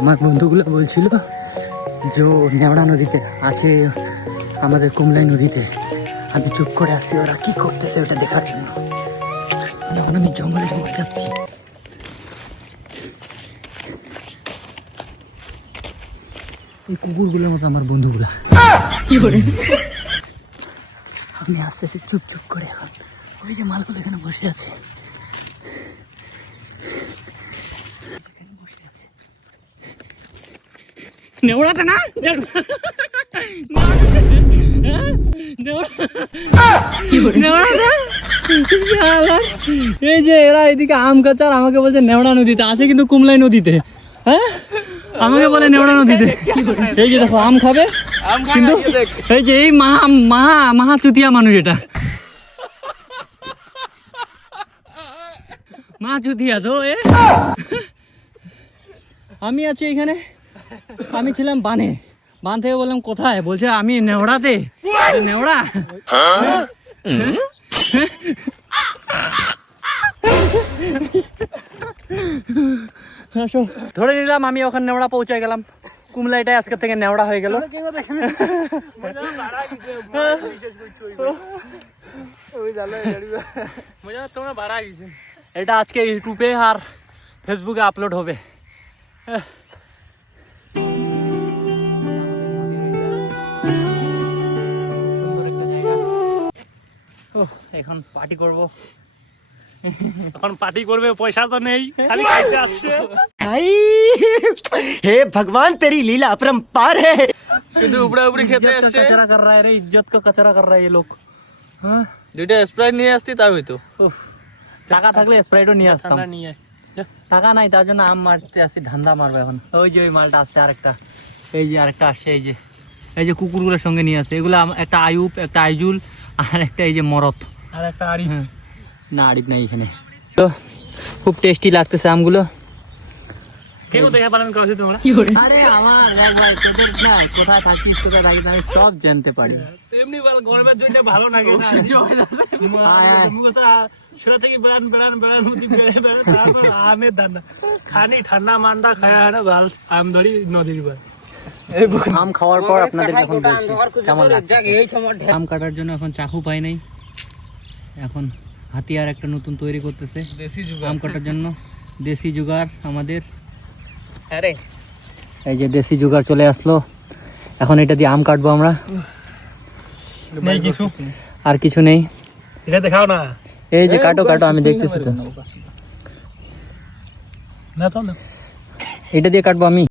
আমার বন্ধুগুলো বলছিল যে নেওড়া নদীতে আছে, আমাদের কুমলাই নদীতে। আমি চুপ করে আসছি ওরা কি করতেছে ওটা দেখার জন্য। এখন আমি জঙ্গলের মধ্যে যাচ্ছি। এই কুকুরগুলোর মতো আমার বন্ধুগুলা কি করে। আমি আসতেছি চুপ চুপ করে। এখন ওই যে মালগুলো এখানে বসে আছে, নেওড়াতে না এই যে এরা এদিকে আম খাচ্ছে আর আমাকে বলছে নেওড়া নদীতে আছে, কিন্তু কুমলাই নদীতে। হ্যাঁ, আমাকে বলে নেওড়া নদীতে। এই যে দেখো আম খাবে, কিন্তু এই যে এই মহা চুতিয়া মানুষ, এটা মা চুতিয়া তো। আমি আছি এখানে, আমি ছিলাম বান থেকে বললাম কোথায়, বলছে আমি নেওড়াতে। নেওড়া ধরে নিলাম আমি ওখানে নেওড়া পৌঁছে গেলাম। কুমলাইটাই আজকে থেকে নেওড়া হয়ে গেল। এটা আজকে ইউটিউবে আর ফেসবুকে আপলোড হবে। এখন পার্টি করব। এখন পার্টি করবে, পয়সা তো নেই, খালি খাইতে আসছে। हे भगवान तेरी लीला अपरंपार है। শুধু উপরে উপরে খেতে আসছে। कचरा कर रहा है रे, इज्जत का कचरा कर रहा है ये लोग। हाँ, দুইটা স্প্রাইট নিয়ে আসতি তার হইতো। টাকা থাকলে স্প্রাইটও নিয়ে আসতাম। ঠান্ডা নিয়ে টাকা নাই, তার জন্য আম মারতে আসি, ধান্দা মারবো এখন। ওই যে ওই মালটা আসছে আরেকটা, এই যে আরেকটা আসছে, এই যে কুকুরগুলোর সঙ্গে নিয়ে আসছে। এগুলো একটা আয়ুব, একটা আইজুল, আর একটা এই যে মরত, আর একটা আরিফ। না আরিফ নাই এখানে। তো খুব টেস্টি লাগতেছে আমগুলো। কে কোথায় পালন করছে তোমরা? আরে আমার এক ভাই, তোদের না কোথায় থাকিস, কোথায় থাকিস আমি সব জানতে পারি। এমনি বল, গরমের জন্য ভালো লাগে না, সহ্য হয় না। মুসা শুরু থেকে বেড়ান মুদি বেড়ে তারপর আমের দানা খানি ঠান্ডা মান্ডা খায়া হারা ভাল আম ধরি নদীর পার। আম খাওয়ার পর আপনাদের এখন বলছি কেমন লাগছে। আম কাটার জন্য এখন চাকু পাই নাই, এখন হাতিয়ার একটা নতুন তৈরি করতেছে দেশি আম কাটার জন্য। দেশি জুগাড় আমাদের। আরে এই যে দেশি জুগাড় চলে আসলো, এখন এটা দিয়ে আম কাটবো আমরা। নেই কিছু, আর কিছু নেই। এটা দেখাও না। এই যে কাটো আমি দেখতেছি তো, না তো না, এটা দিয়ে কাটবো আমি।